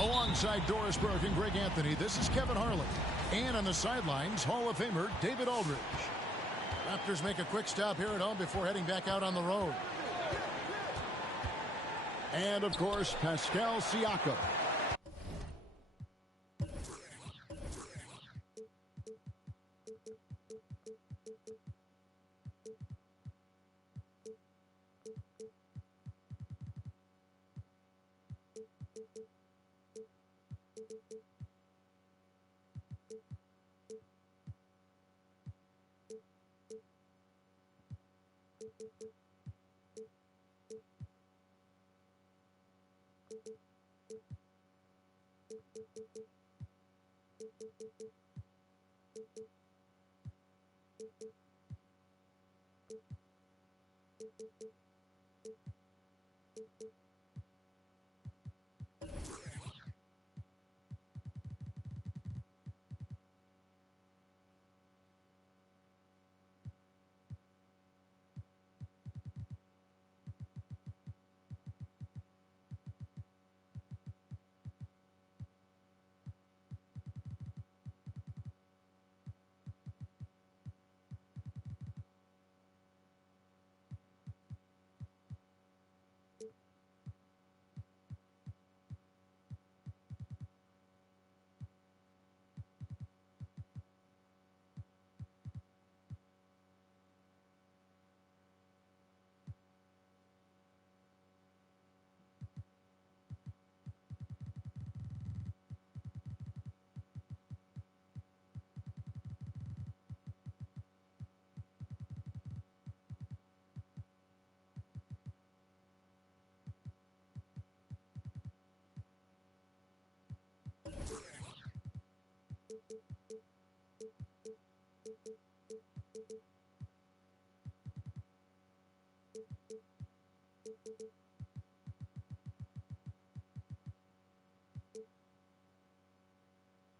Alongside Doris Burke and Greg Anthony, this is Kevin Harlan. And on the sidelines, Hall of Famer David Aldridge. Raptors make a quick stop here at home before heading back out on the road. And, of course, Pascal Siakam.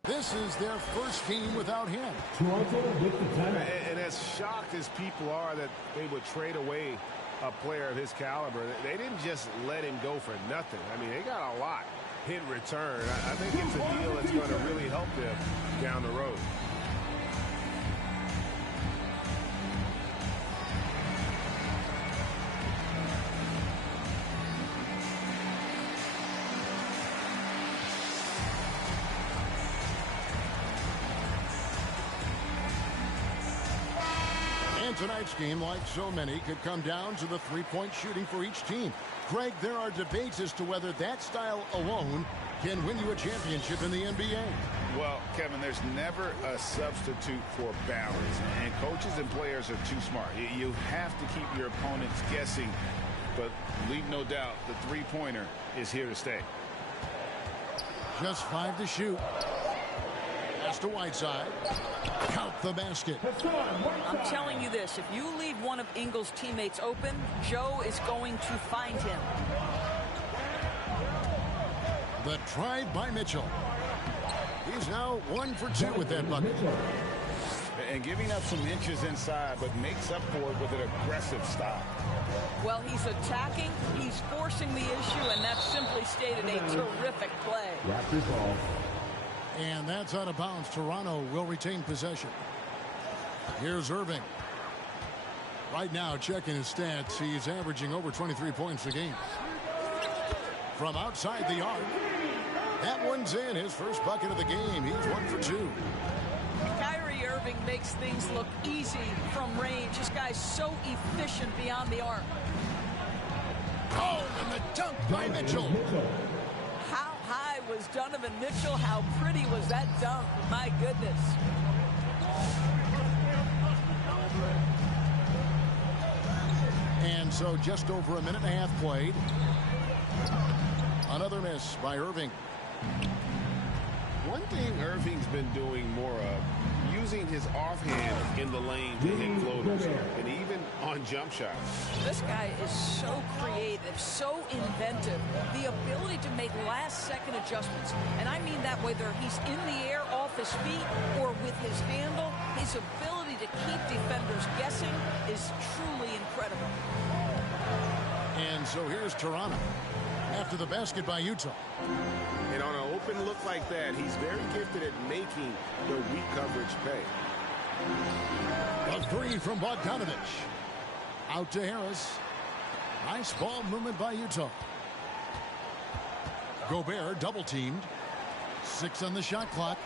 This is their first game without him. And as shocked as people are that they would trade away a player of his caliber, they didn't just let him go for nothing. I mean, they got a lot in return. I think it's a deal that's going to really help them down the road. Tonight's game, like so many, could come down to the three-point shooting for each team. Greg, there are debates as to whether that style alone can win you a championship in the NBA. Well, Kevin, there's never a substitute for balance, and coaches and players are too smart. You have to keep your opponents guessing, but leave no doubt the three-pointer is here to stay. Just 5 to shoot. Pass to Whiteside. Count the basket. I'm telling you this, if you leave one of Ingles' teammates open, Joe is going to find him. The drive by Mitchell. He's now 1 for 2 with that bucket. And giving up some inches inside, but makes up for it with an aggressive stop. Well, he's attacking, he's forcing the issue, and that's simply stated a terrific play. Raptors ball. And that's out of bounds. Toronto will retain possession. Here's Irving. Right now, checking his stats, he's averaging over 23 points a game. From outside the arc. That one's in. His first bucket of the game. He's 1 for 2. Kyrie Irving makes things look easy from range. This guy's so efficient beyond the arc. Oh, and the dunk by Mitchell. How high was Donovan Mitchell? How pretty was that dunk? My goodness. And so just over a minute and a half played. Another miss by Irving. One thing Irving's been doing more of, using his offhand in the lane to hit floaters, and even on jump shots. This guy is so creative, so inventive. The ability to make last-second adjustments. And I mean that whether he's in the air off his feet or with his handle, his ability to keep defenders guessing is truly incredible. And so here's Toronto after the basket by Utah. And on an open look like that, he's very gifted at making the weak coverage pay. A three from Bogdanovich. Out to Harris. Nice ball movement by Utah. Gobert double teamed. 6 on the shot clock.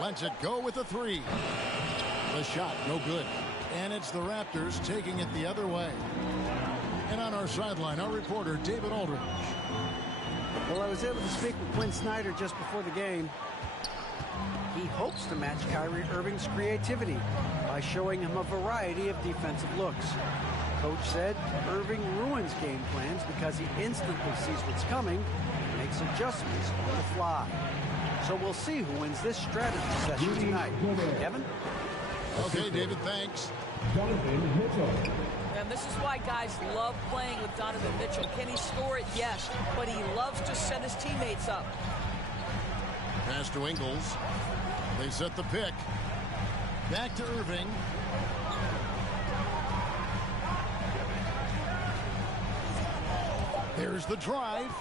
Lets it go with a three. The shot no good. And it's the Raptors taking it the other way. And on our sideline, our reporter David Aldridge. Well, I was able to speak with Quinn Snyder just before the game. He hopes to match Kyrie Irving's creativity by showing him a variety of defensive looks. Coach said Irving ruins game plans because he instantly sees what's coming and makes adjustments on the fly. So we'll see who wins this strategy session tonight. Kevin? Okay, David, thanks. And this is why guys love playing with Donovan Mitchell. Can he score it? Yes, but he loves to set his teammates up. Pass to Ingles. They set the pick. Back to Irving. There's the drive.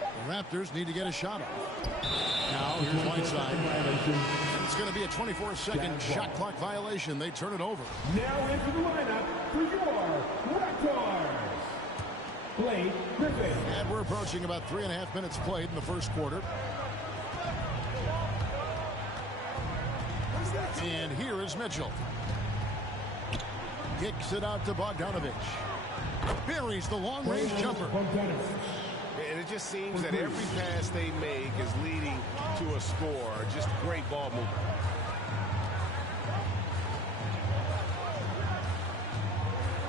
The Raptors need to get a shot off. Now here's Whiteside. It's going to be a 24-second shot clock violation. They turn it over. Now into the lineup for your Raptors. Blake Griffin. And we're approaching about 3.5 minutes played in the first quarter. And here is Mitchell. Kicks it out to Bogdanovich. Buries the long-range jumper. And it just seems that every pass they make is leading to a score. Just great ball movement.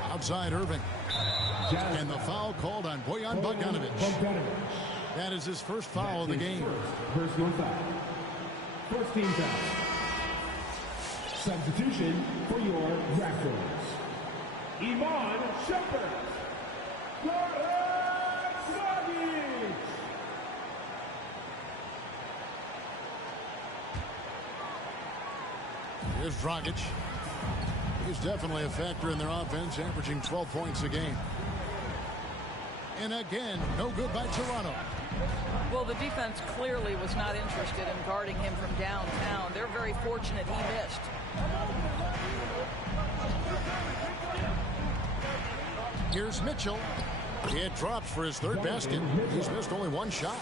Outside Irving. And the foul called on Bojan Bogdanovich. That is his first foul of the game. Personal foul. First team foul. Substitution for your Raptors. Iman Shumpert. Here's Dragic. He's definitely a factor in their offense, averaging 12 points a game. And again, no good by Toronto. Well, the defense clearly was not interested in guarding him from downtown. They're very fortunate he missed. Here's Mitchell. It drops for his third basket. He's missed only one shot.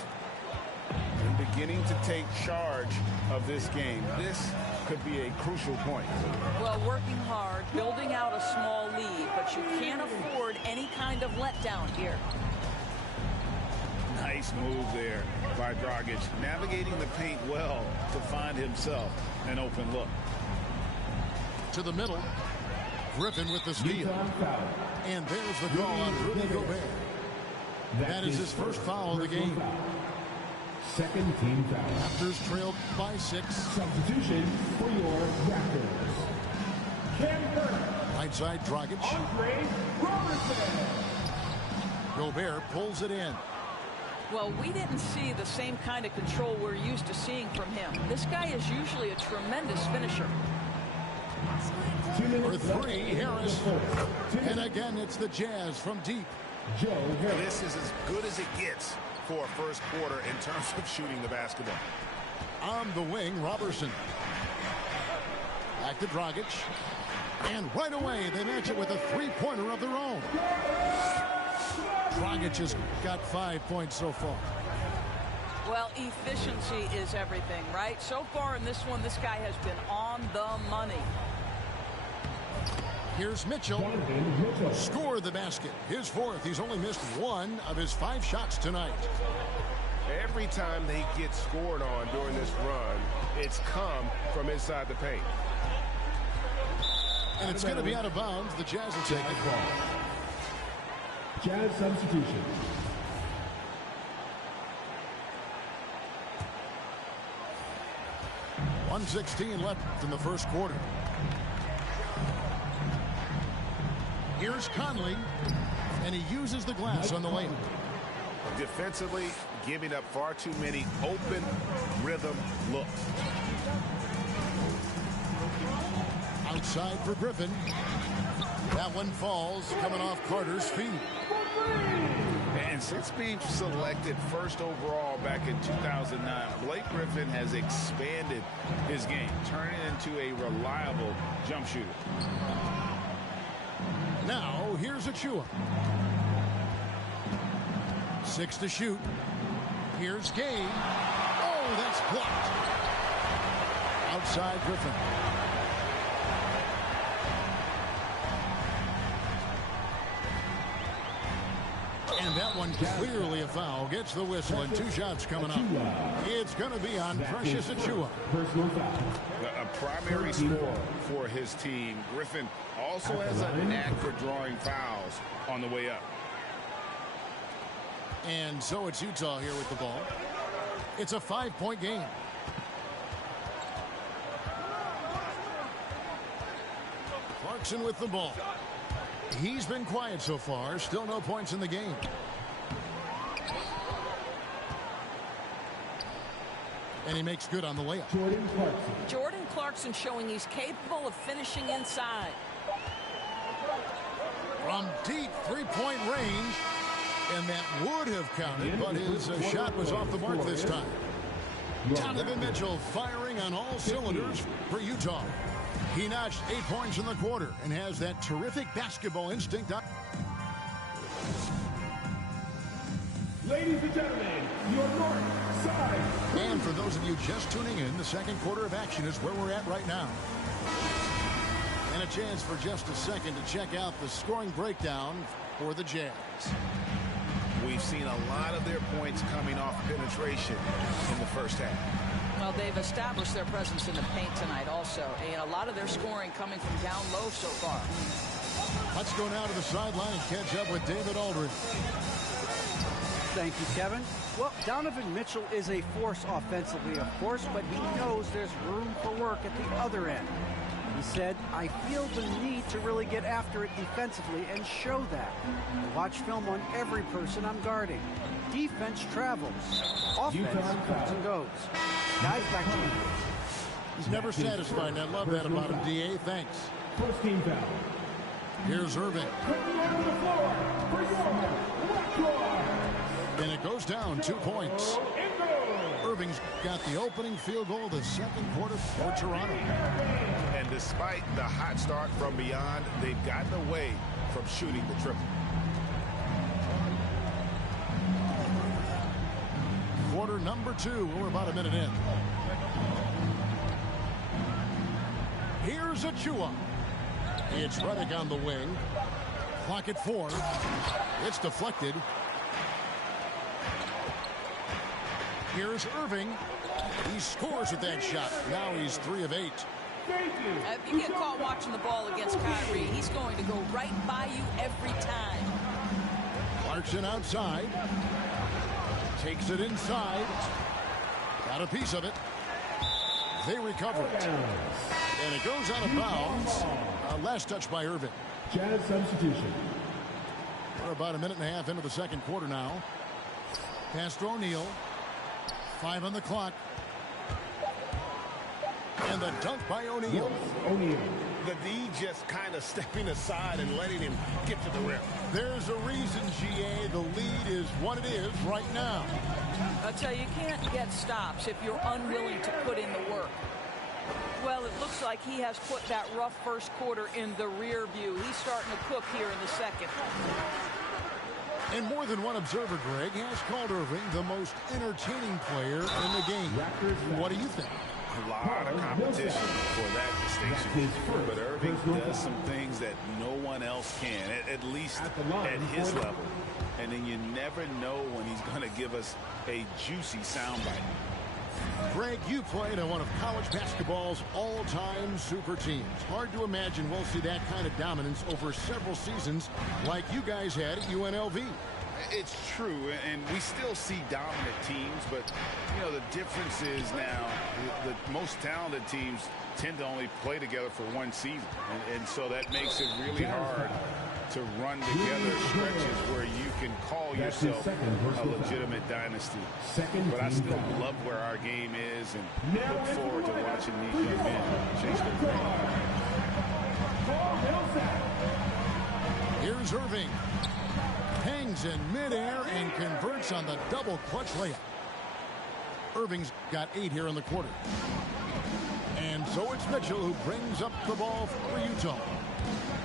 And beginning to take charge of this game. This could be a crucial point. Well, working hard, building out a small lead, but you can't afford any kind of letdown here. Nice move there by Dragic, navigating the paint well to find himself an open look. To the middle. Griffin with the steal. And there's the call on Rudy Gobert. That is his first foul of the game. Second team foul. Raptors trailed by 6. Substitution for your Raptors. Cam Burke. Right side, Dragic. Andre Robertson. Gobert pulls it in. Well, we didn't see the same kind of control we're used to seeing from him. This guy is usually a tremendous finisher. For three, Harris. And again, it's the Jazz from deep. Joe Harris. This is as good as it gets for a first quarter in terms of shooting the basketball. On the wing, Robertson. Back to Dragic. And right away, they match it with a three-pointer of their own. Dragic has got 5 points so far. Well, efficiency is everything, right? So far in this one, this guy has been on the money. Here's Mitchell. Scored the basket. His fourth. He's only missed 1 of his 5 shots tonight. Every time they get scored on during this run, it's come from inside the paint. And it's going to be out of bounds. The Jazz will take the ball. Jazz substitution. .116 left in the first quarter. Here's Conley, and he uses the glass on the layup. Defensively, giving up far too many open rhythm looks. Outside for Griffin. That one falls, coming off Carter's feet. And since being selected first overall back in 2009, Blake Griffin has expanded his game, turning into a reliable jump shooter. Now, here's Achua. 6 to shoot. Here's Gay. Oh, that's blocked. Outside Griffin. And that one clearly a foul. Gets the whistle and 2 shots coming up. It's going to be on Precious Achua. A primary scorer for his team. Griffin also has a knack for drawing fouls on the way up. And so it's Utah here with the ball. It's a 5-point game. Clarkson with the ball. He's been quiet so far. Still no points in the game. And he makes good on the layup. Jordan Clarkson showing he's capable of finishing inside. From deep three-point range. And that would have counted, but his shot was off the mark this time. Donovan Mitchell firing on all cylinders for Utah. He notched 8 points in the quarter and has that terrific basketball instinct. Ladies and gentlemen, your north side. And for those of you just tuning in, the second quarter of action is where we're at right now. And a chance for just a second to check out the scoring breakdown for the Jazz. We've seen a lot of their points coming off penetration in the first half. Well, they've established their presence in the paint tonight also, and a lot of their scoring coming from down low so far. Let's go now to the sideline and catch up with David Aldridge. Thank you, Kevin. Well, Donovan Mitchell is a force offensively, of course, but he knows there's room for work at the other end. He said, I feel the need to really get after it defensively and show that. I watch film on every person I'm guarding. Defense travels. Offense comes and goes. Guys, back to you. He's never satisfied, and I love that about him, D.A. Thanks. First team foul. Here's Irving. And it goes down 2 points. Irving's got the opening field goal of the second quarter for Toronto. And despite the hot start from beyond, they've gotten away from shooting the triple. Quarter number 2. We're about a minute in. Here's Achua. It's Redick on the wing. Clock at 4. It's deflected. Here's Irving. He scores with that shot. Now he's 3 of 8. If you get caught watching the ball against Kyrie, he's going to go right by you every time. Clarkson outside. Takes it inside. Got a piece of it. They recover it. And it goes out of bounds. Last touch by Irving. Jazz substitution. We're about a minute and a half into the second quarter now. Pass to O'Neal. 5 on the clock. And the dunk by O'Neal. The D just kind of stepping aside and letting him get to the rim. There's a reason, GA. The lead is what it is right now. I tell you, you can't get stops if you're unwilling to put in the work. Well, it looks like he has put that rough first quarter in the rear view. He's starting to cook here in the second. And more than one observer, Greg, has called Irving the most entertaining player in the game. What do you think? A lot of competition for that distinction. But Irving does some things that no one else can, at least at his level. And then you never know when he's going to give us a juicy soundbite. Greg, you played on one of college basketball's all-time super teams. Hard to imagine we'll see that kind of dominance over several seasons like you guys had at UNLV. It's true, and we still see dominant teams, but, you know, the difference is now the most talented teams tend to only play together for one season, and so that makes it really hard to run together stretches where you can call yourself a legitimate dynasty. But I still love where our game is and look forward to watching these young men chase their dream. Here's Irving. Paying hangs in midair and converts on the double clutch layup. Irving's got 8 here in the quarter. And so it's Mitchell who brings up the ball for Utah.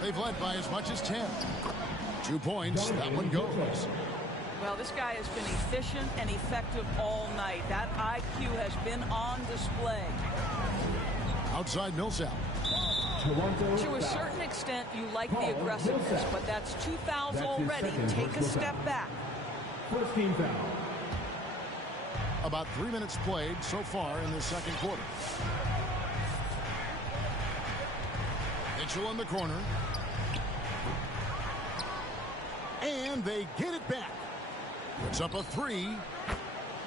They've led by as much as 10. 2 points. That one goes. Well, this guy has been efficient and effective all night. That IQ has been on display. Outside Millsap. To a certain extent, you like the aggressiveness, but that's 2 fouls already. Take a step back. First team foul. About 3 minutes played so far in the second quarter. Mitchell in the corner. And they get it back. Puts up a 3.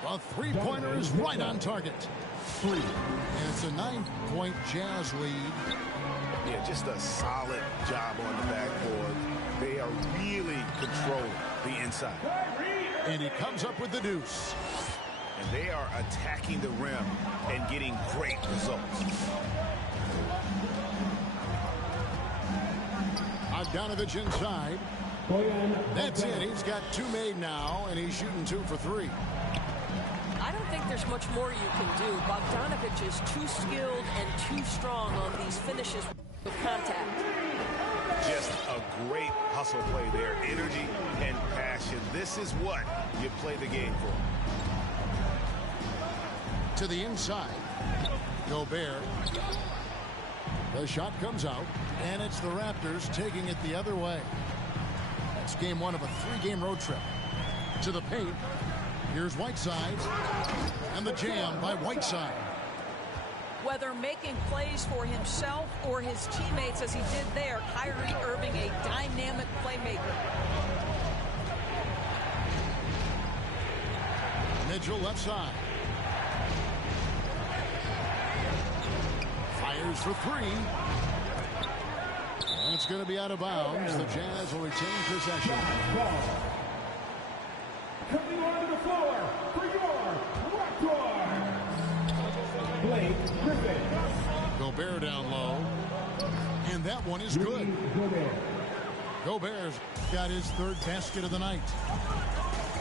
A three-pointer is right on target. 3. And it's a 9-point Jazz lead. Yeah, just a solid job on the backboard. They are really controlling the inside. And he comes up with the deuce. And they are attacking the rim and getting great results. Bogdanovich inside. That's it. He's got 2 made now, and he's shooting 2 for 3. I don't think there's much more you can do. Bogdanovich is too skilled and too strong on these finishes with contact. Just a great hustle play there. Energy and passion. This is what you play the game for. To the inside. Gobert. The shot comes out, and it's the Raptors taking it the other way. It's game 1 of a 3-game road trip. To the paint. Here's Whiteside. And the jam by Whiteside. Whether making plays for himself or his teammates as he did there, Kyrie Irving, a dynamic playmaker. Mitchell left side. Fires for 3. And it's going to be out of bounds. The Jazz will retain possession. Coming onto the floor for your Raptors, Blake Griffin. Gobert down low. And that one is good. Gobert's got his 3rd basket of the night.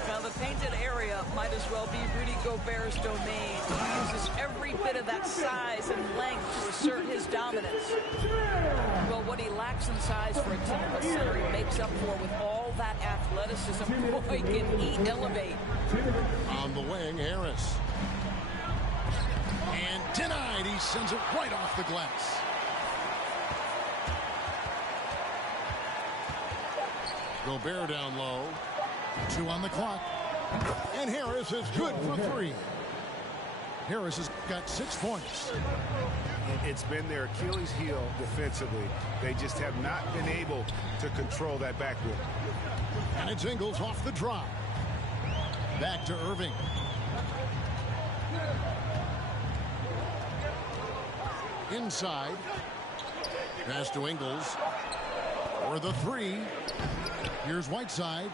Now the painted area might as well be Rudy Gobert's domain. He uses every bit of that size and length to assert his dominance. Well, what he lacks in size for a typical center, he makes up for with all that athleticism. Boy, can he elevate. On the wing, Harris. And denied. He sends it right off the glass. Gobert down low. 2 on the clock. And Harris is good for 3. Harris has got 6 points. It's been their Achilles heel defensively. They just have not been able to control that backboard. And it's Ingles off the drop. Back to Irving. Inside. Pass to Ingles. For the 3. Here's Whiteside.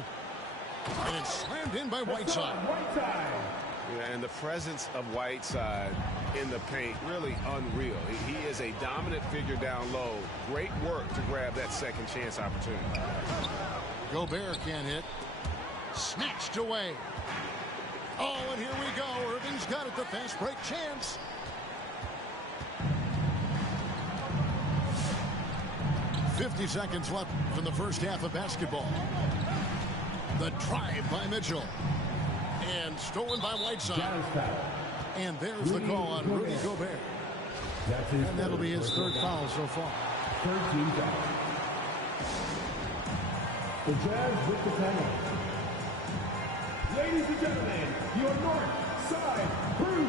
And it's slammed in by Whiteside. Yeah, and the presence of Whiteside in the paint, really unreal. He is a dominant figure down low. Great work to grab that second chance opportunity. Gobert can't hit. Snatched away. Oh, and here we go. Irving's got it. The fast break chance. .50 seconds left from the first half of basketball. The drive by Mitchell. And stolen by Whiteside. And there's the call on Rudy Gobert. And that'll be his 3rd foul so far. 13 foul. The Jazz with the penalty. Ladies and gentlemen, your North Side Crew.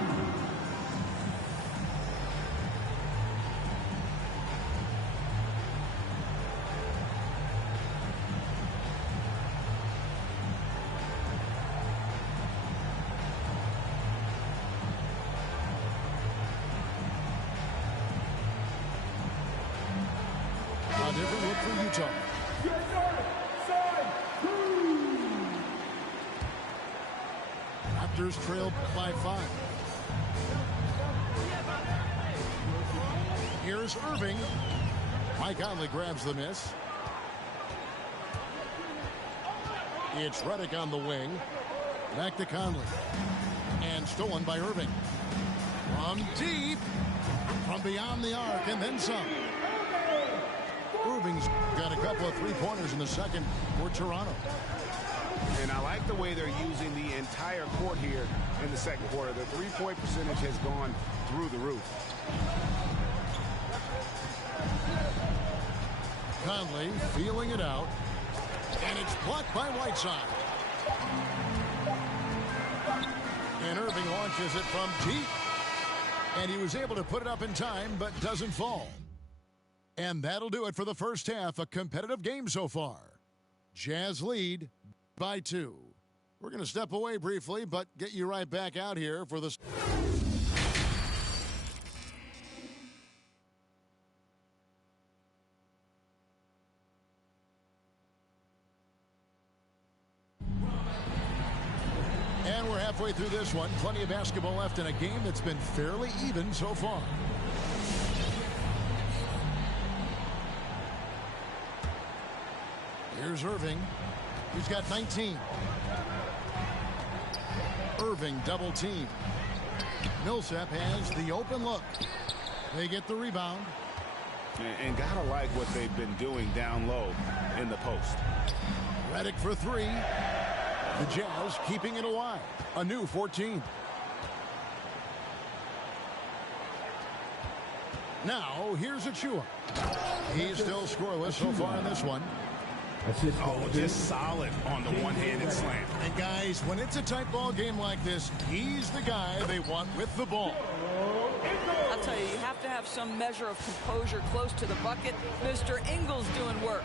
A different look for Utah. Your North Side Crew. Raptors trail by 5. Here's Irving. Mike Conley grabs the miss. It's Redick on the wing. Back to Conley. And stolen by Irving. From deep. From beyond the arc and then some. Irving's got a couple of three-pointers in the second for Toronto. And I like the way they're using the entire court here in the second quarter. The three-point percentage has gone through the roof. Conley feeling it out. And it's blocked by Whiteside. And Irving launches it from deep. And he was able to put it up in time, but doesn't fall. And that'll do it for the first half. A competitive game so far. Jazz lead by 2. We're going to step away briefly, but get you right back out here for the... And we're halfway through this one. Plenty of basketball left in a game that's been fairly even so far. Here's Irving. He's got 19. Irving double team. Millsap has the open look. They get the rebound. And gotta like what they've been doing down low in the post. Redick for 3. The Jazz keeping it alive. A new 14. Now, here's Achua. He's still scoreless so far in this one. Oh, just solid on the one-handed slam. And guys, when it's a tight ball game like this, he's the guy they want with the ball. I'll tell you, you have to have some measure of composure close to the bucket. Mr. Ingles doing work.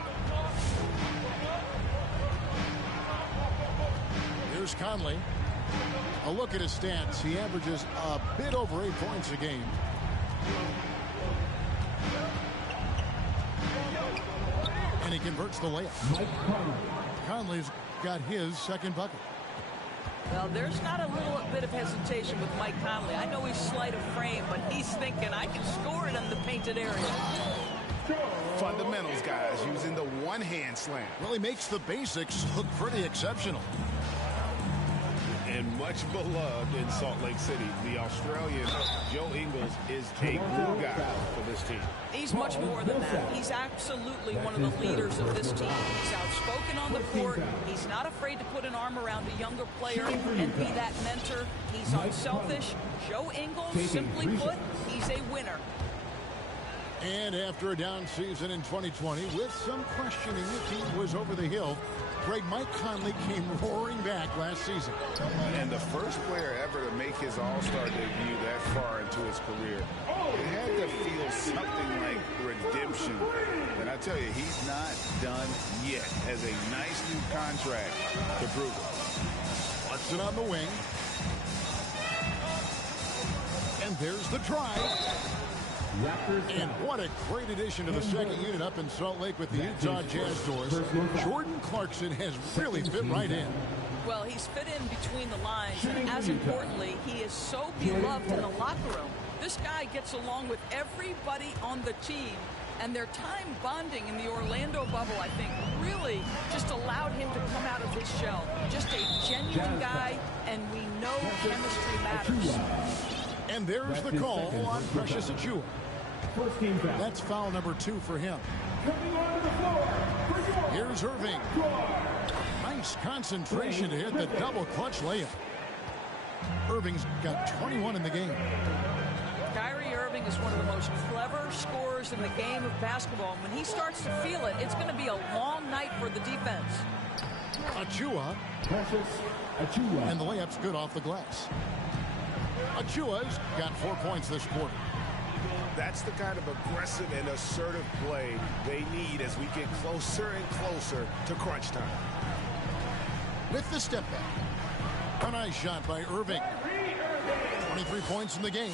Here's Conley. A look at his stats. He averages a bit over 8 points a game. And he converts the layup. Conley's got his second bucket. Well, there's not a little bit of hesitation with Mike Conley. I know he's slight of frame, but he's thinking, I can score it in the painted area. Fundamentals, guys, using the one-hand slam. Well, he makes the basics look pretty exceptional. And much beloved in Salt Lake City, the Australian Joe Ingles is a glue guy for this team. He's much more than that. He's absolutely one of the leaders of this team. He's outspoken on the court. He's not afraid to put an arm around a younger player and be that mentor. He's unselfish. Joe Ingles, simply put, he's a winner. And after a down season in 2020, with some questioning, the team was over the hill. Mike Conley came roaring back last season. And the first player ever to make his All-Star debut that far into his career. It had to feel something like redemption. And I tell you, he's not done yet. Has a nice new contract to prove it. Watson on the wing. And there's the try. And what a great addition to the second unit up in Salt Lake with the Utah Jazz doors. Jordan Clarkson has really fit right in. Well, he's fit in between the lines, and as importantly, he is so beloved in the locker room. This guy gets along with everybody on the team, and their time bonding in the Orlando bubble, I think, really just allowed him to come out of his shell. Just a genuine guy, and we know chemistry matters. And there's the call on Precious Achua. That's foul number 2 for him. Here's Irving. Nice concentration to hit the double clutch layup. Irving's got 21 in the game. Kyrie Irving is one of the most clever scorers in the game of basketball. And when he starts to feel it, it's going to be a long night for the defense. Achua. And the layup's good off the glass. Achua's got 4 points this quarter. That's the kind of aggressive and assertive play they need as we get closer and closer to crunch time. With the step back. A nice shot by Irving. 23 points in the game.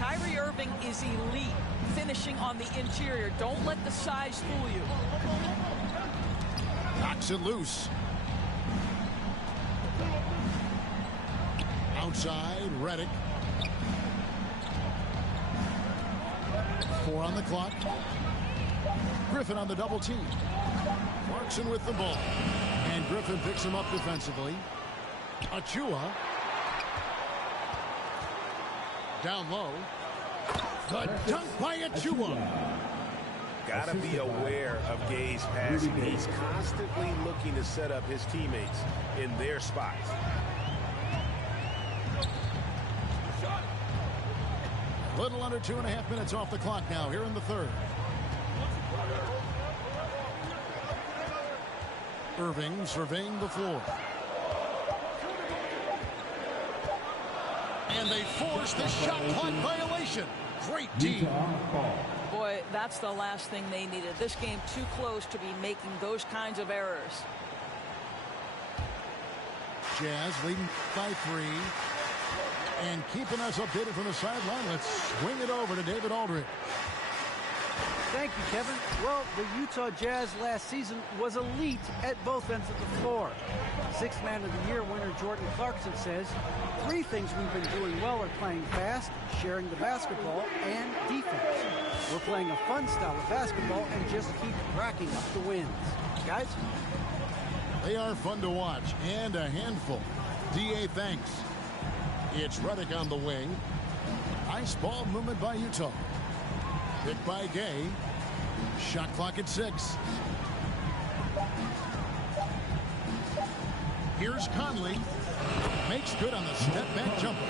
Kyrie Irving is elite, finishing on the interior. Don't let the size fool you. Knocks it loose. Outside, Redick. 4 on the clock. Griffin on the double team. Clarkson with the ball. And Griffin picks him up defensively. Achua. Down low. The dunk by Achua. Got to be aware of Gay's passing. He's constantly looking to set up his teammates in their spots. A little under 2.5 minutes off the clock now here in the third. Irving surveying the floor. And they force the shot clock violation. Great D. Boy, that's the last thing they needed. This game too close to be making those kinds of errors. Jazz leading by 3. And keeping us updated from the sideline. Let's swing it over to David Aldridge. Thank you, Kevin. Well, the Utah Jazz last season was elite at both ends of the floor. Sixth Man of the Year winner Jordan Clarkson says, 3 things we've been doing well are playing fast, sharing the basketball, and defense. We're playing a fun style of basketball and just keep racking up the wins. Guys? They are fun to watch and a handful. D.A. thanks. It's Redick on the wing. Nice ball movement by Utah. Picked by Gay. Shot clock at 6. Here's Conley. Makes good on the step back jumper.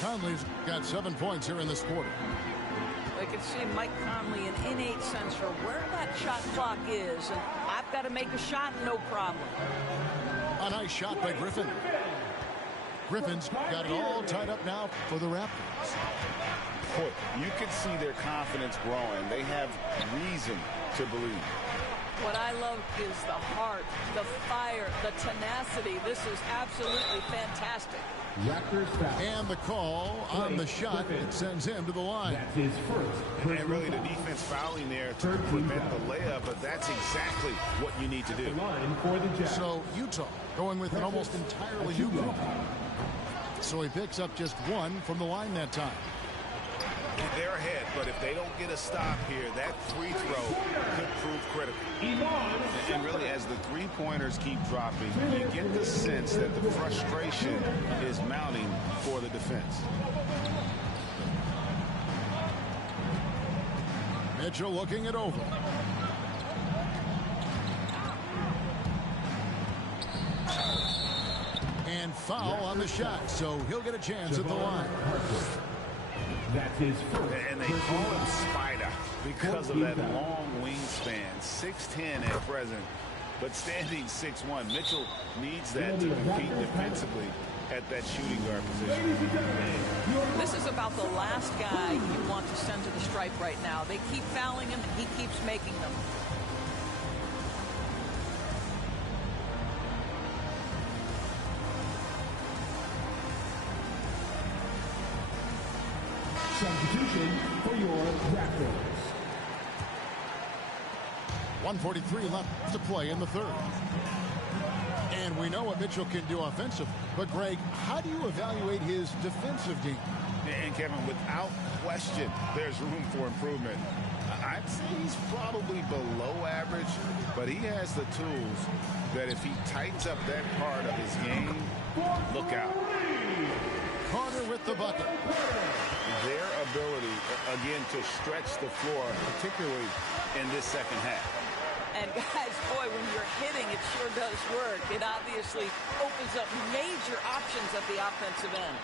Conley's got 7 points here in this quarter. I can see Mike Conley an innate sense for where that shot clock is. And I've got to make a shot, no problem. A nice shot by Griffin. Griffin's got it all tied up now for the Raptors. Boy, you can see their confidence growing. They have reason to believe. What I love is the heart, the fire, the tenacity. This is absolutely fantastic. Raptors foul. And the call on the shot that sends him to the line. That's his first. And really the defense fouling there to prevent the layup, but that's exactly what you need to do. Line for the Jazz. So Utah going with an almost entirely new group. So he picks up just 1 from the line that time. They're ahead, but if they don't get a stop here, that free throw could prove critical. And really, as the three-pointers keep dropping, you get the sense that the frustration is mounting for the defense. Mitchell looking it over. And foul on the shot, so he'll get a chance at the line. That's his first. And they call him Spider because of that long wingspan, 6'10" at present, but standing 6'1". Mitchell needs that to compete defensively at that shooting guard position. This is about the last guy you want to send to the stripe right now. They keep fouling him, and he keeps making them. Substitution for your Raptors. 1:43 left to play in the third. And we know what Mitchell can do offensively. But, Greg, how do you evaluate his defensive game? And, Kevin, without question, there's room for improvement. I'd say he's probably below average, but he has the tools that if he tightens up that part of his game, look out. Carter with the bucket. Their ability, again, to stretch the floor, particularly in this second half. And guys, boy, when you're hitting, it sure does work. It obviously opens up major options at the offensive end.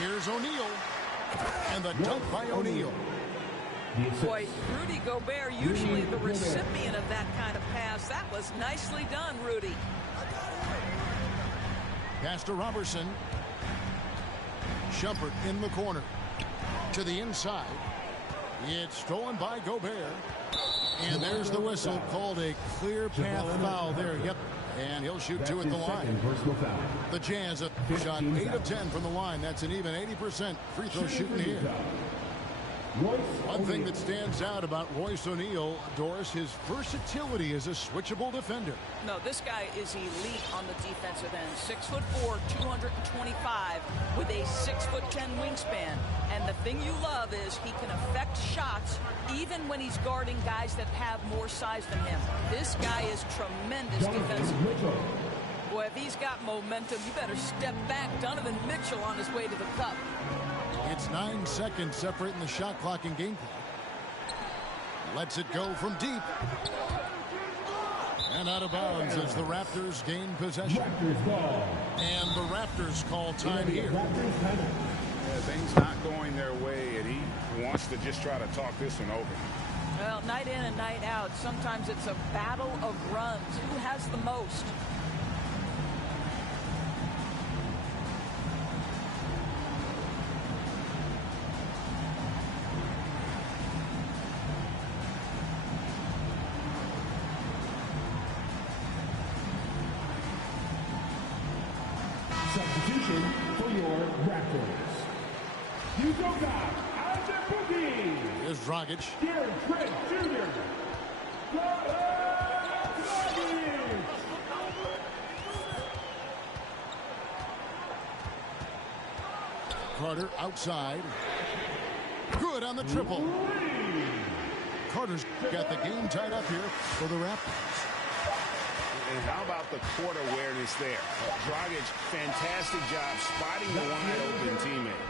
Here's O'Neal. And the dunk by O'Neal. Boy, Rudy Gobert, usually the recipient of that kind of pass. That was nicely done, Rudy. Pass to Robertson. Shumpert in the corner. To the inside. It's stolen by Gobert. And there's the whistle, called a clear path foul there. Yep. And he'll shoot 2 at the line. The Jazz have shot 8 of 10 from the line. That's an even 80% free throw shooting here. One thing that stands out about Royce O'Neal, Doris, his versatility as a switchable defender. No, this guy is elite on the defensive end. 6'4", 225, with a 6'10" wingspan. And the thing you love is he can affect shots even when he's guarding guys that have more size than him. This guy is tremendous defensively. Boy, if he's got momentum, you better step back. Donovan Mitchell on his way to the cup. It's 9 seconds separating the shot clock and game clock. Lets it go from deep. And out of bounds as the Raptors gain possession. And the Raptors call time here. Yeah, things not going their way, and he wants to just try to talk this one over. Well, night in and night out, sometimes it's a battle of runs. Who has the most? Substitution for your Raptors. You go back as a boogie. Here's Dragic. Gm33 Jr. Carter outside. Good on the triple. Carter's got the game tied up here for the Raptors. And how about the court awareness there? Dragic, fantastic job spotting the wide-open teammate.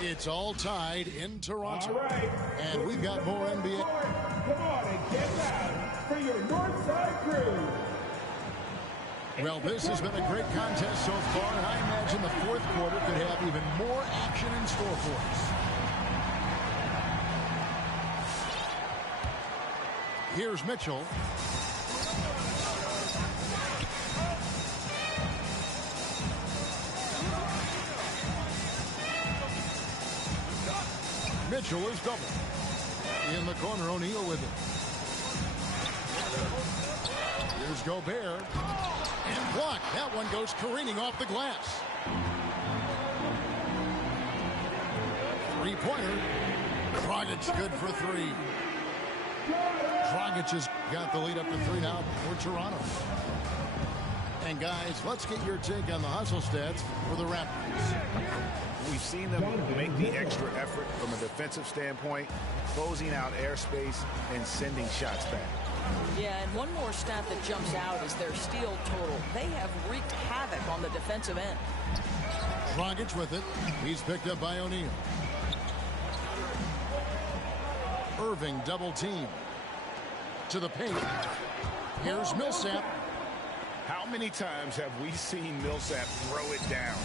It's all tied in Toronto. All right. And we've got more NBA. Come on and get loud for your Northside crew. Well, this has been a great contest so far, and I imagine the fourth quarter could have even more action in store for us. Here's Mitchell. Mitchell is double. In the corner, O'Neal with it. Here's Gobert. And blocked. That one goes careening off the glass. Three-pointer. Dragic good for three. Dragic has got the lead up to three now for Toronto. And guys, let's get your take on the hustle stats for the Raptors. We've seen them make the extra effort from a defensive standpoint, closing out airspace and sending shots back. Yeah, and one more stat that jumps out is their steal total. They have wreaked havoc on the defensive end. Dragic with it. He's picked up by O'Neal. Irving double team. To the paint. Here's Millsap. How many times have we seen Millsap throw it down?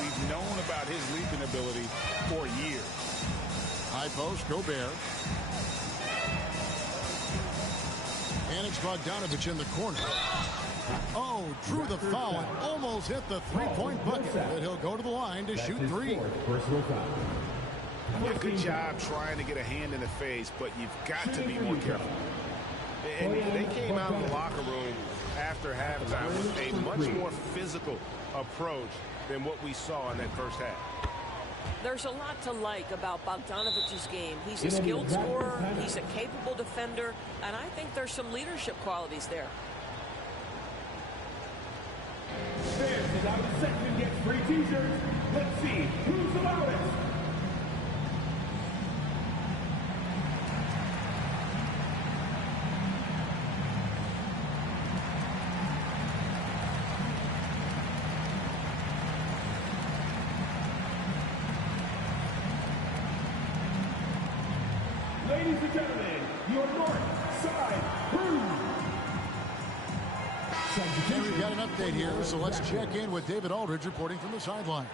We've known about his leaping ability for years. High post, Gobert. And it's Bogdanovich in the corner. Oh, drew the foul and almost hit the three-point bucket. But he'll go to the line to shoot three. Yeah, good job trying to get a hand in the face, but you've got to be more careful. And they came out of the locker room after halftime with a much more physical approach than what we saw in that first half. There's a lot to like about Bogdanovich's game. He's a skilled scorer, he's a capable defender, and I think there's some leadership qualities there. Fans without a section gets free t-shirts. Let's see who's the loudest. Ladies and gentlemen, your North Side crew. And we've got an update here, so let's check in with David Aldridge reporting from the sideline.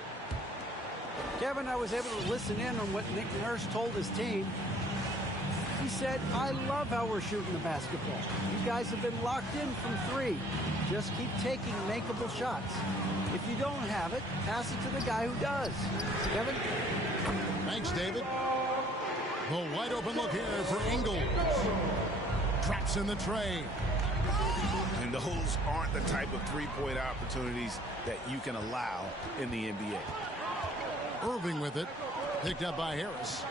Kevin, I was able to listen in on what Nick Nurse told his team. He said, I love how we're shooting the basketball. You guys have been locked in from three. Just keep taking makeable shots. If you don't have it, pass it to the guy who does. Kevin? Thanks, David. The wide open look here for Ingles. Traps in the tray. And those aren't the type of three-point opportunities that you can allow in the NBA. Irving with it. Picked up by Harris.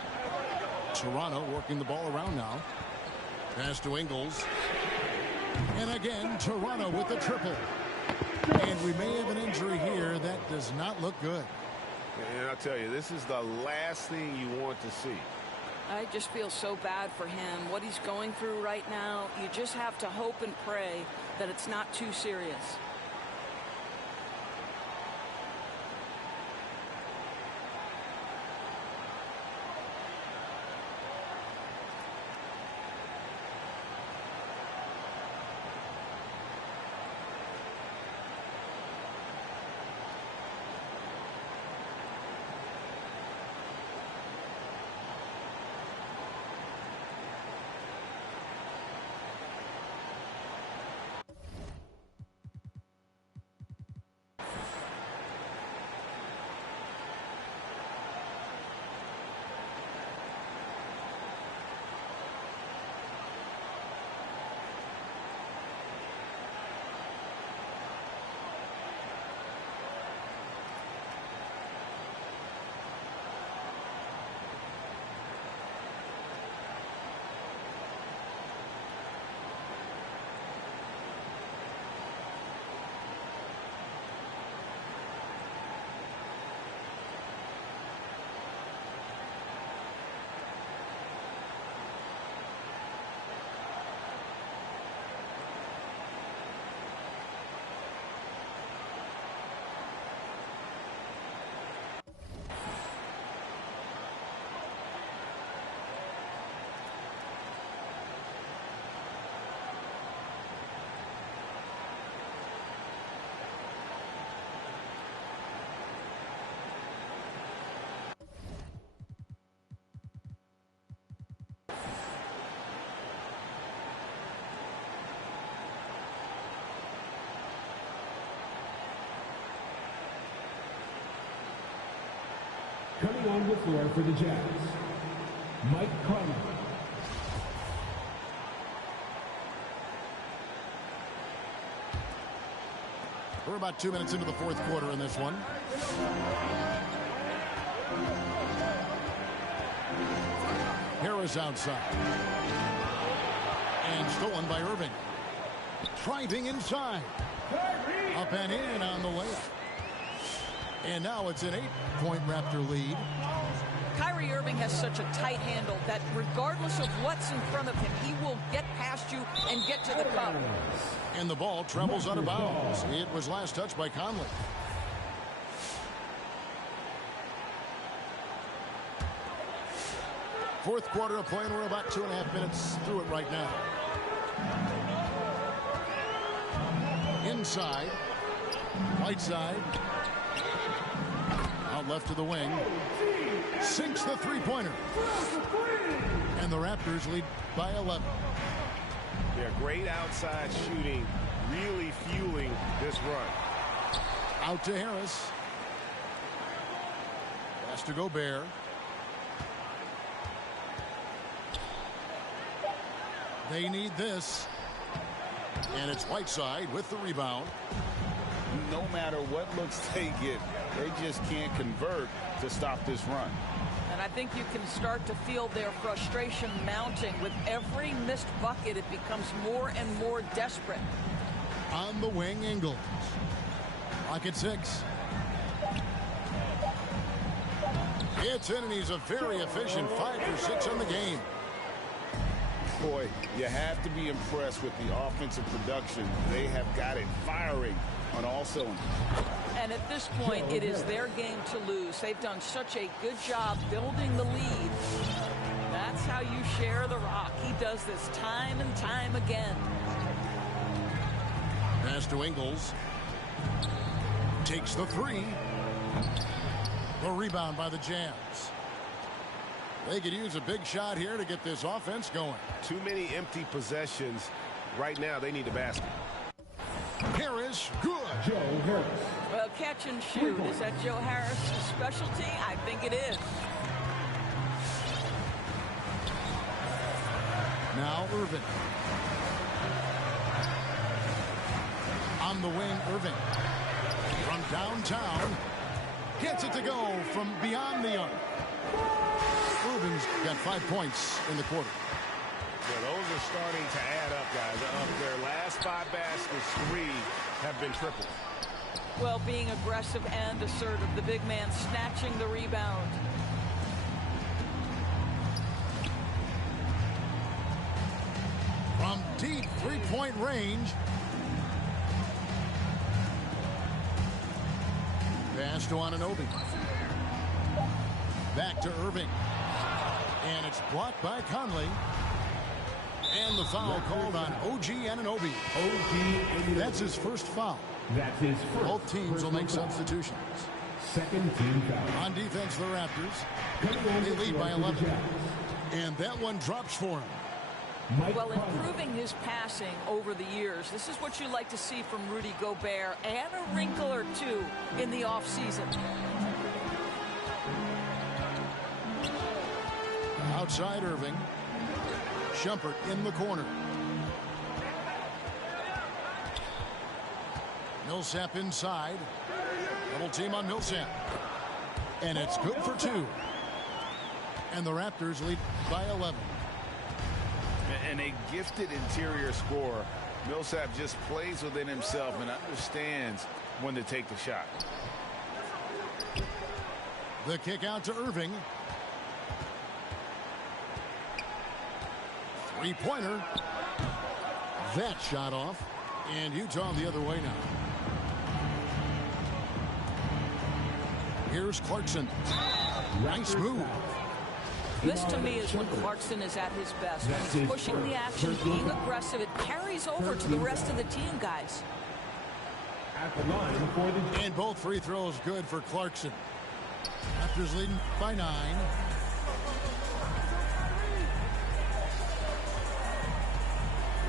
Toronto working the ball around now. Pass to Ingles. And again, Toronto with the triple. And we may have an injury here that does not look good. And I'll tell you, this is the last thing you want to see. I just feel so bad for him. What he's going through right now, you just have to hope and pray that it's not too serious. Coming on the floor for the Jazz, Mike Conley. We're about 2 minutes into the fourth quarter in this one. Harris outside. And stolen by Irving. Driving inside. Up and in on the layup. And now it's an 8-point Raptor lead. Kyrie Irving has such a tight handle that regardless of what's in front of him, he will get past you and get to the cup. And the ball travels out of bounds. It was last touched by Conley. Fourth quarter of play, and we're about 2.5 minutes through it right now. Inside. Right side. Out left to the wing. Sinks the three-pointer. And the Raptors lead by 11. Yeah, great outside shooting, really fueling this run. Out to Harris. Pass to Gobert. They need this. And it's Whiteside with the rebound. No matter what looks they get, they just can't convert to stop this run. And I think you can start to feel their frustration mounting. With every missed bucket, it becomes more and more desperate. On the wing, Ingles. Clock at 6. It's in, and he's a very efficient 5 for 6 on the game. Boy, you have to be impressed with the offensive production. They have got it firing on all cylinders. And at this point, it is their game to lose. They've done such a good job building the lead. That's how you share the rock. He does this time and time again. Pass to Ingles. Takes the 3. The rebound by the Jazz. They could use a big shot here to get this offense going. Too many empty possessions. Right now, they need the basket. Harris, good. Joe Harris. Well, catch and shoot. Is that Joe Harris' specialty? I think it is. Now Irving. On the wing, Irving. From downtown. Gets it to go from beyond the arc. Irving's got 5 points in the quarter. Yeah, those are starting to add up, guys. Of their last 5 baskets, 3 have been tripled. Well, being aggressive and assertive, the big man snatching the rebound. From deep three-point range. Pass to Anunoby. Back to Irving. And it's blocked by Conley. And the foul called on OG Anunoby. That's his first foul. That's his first. Both teams will make substitutions. Second team foul. On defense, the Raptors. They lead by 11. And that one drops for him. Well, improving his passing over the years, this is what you like to see from Rudy Gobert, and a wrinkle or two in the offseason. Outside Irving. Shumpert in the corner. Millsap inside. Double team on Millsap. And it's good for 2. And the Raptors lead by 11. And a gifted interior scorer. Millsap just plays within himself and understands when to take the shot. The kick out to Irving. Three-pointer. That shot off. And Utah the other way now. Here's Clarkson. Nice move. This, to me, is when Clarkson is at his best. When he's pushing the action, being aggressive, it carries over to the rest of the team, guys. At the line for the... And both free throws good for Clarkson. Raptors leading by 9.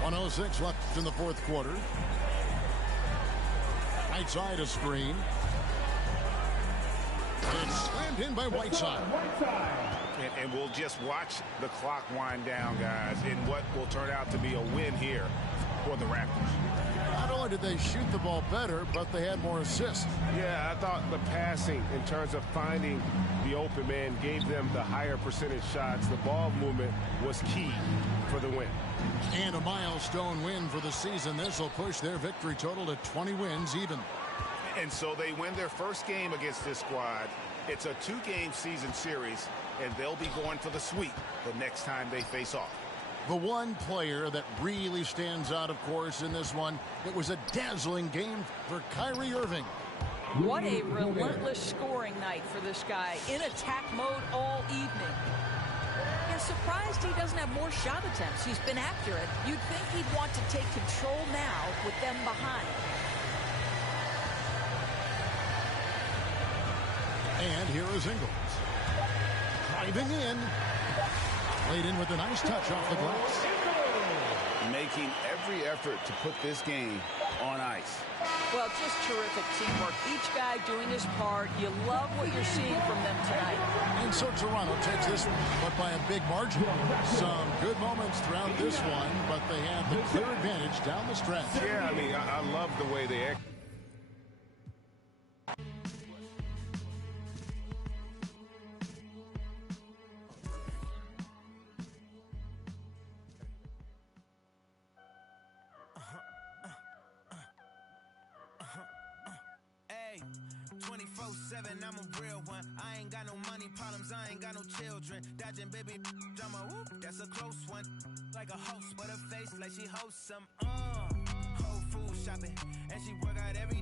.106 left in the fourth quarter. Right side a screen. It's slammed in by Whiteside. And we'll just watch the clock wind down, guys, in what will turn out to be a win here for the Raptors. Not only did they shoot the ball better, but they had more assists. Yeah, I thought the passing in terms of finding the open man gave them the higher percentage shots. The ball movement was key for the win. And a milestone win for the season. This will push their victory total to 20 wins even. And so they win their first game against this squad. It's a 2-game season series, and they'll be going for the sweep the next time they face off. The one player that really stands out, of course, in this one, it was a dazzling game for Kyrie Irving. What a relentless scoring night for this guy, in attack mode all evening. I'm surprised he doesn't have more shot attempts. He's been accurate. You'd think he'd want to take control now with them behind. And here is Ingles. Driving in. Played in with a nice touch off the glass. Making every effort to put this game on ice. Well, just terrific teamwork. Each guy doing his part. You love what you're seeing from them tonight. And so Toronto takes this one, but by a big margin. Some good moments throughout this one, but they have the clear advantage down the stretch. Yeah, I mean, I love the way they act. I'm a real one. I ain't got no money problems, I ain't got no children. Dodging baby drama, whoop, that's a close one. Like a host, but her face like she hosts some whole food shopping. And she work out every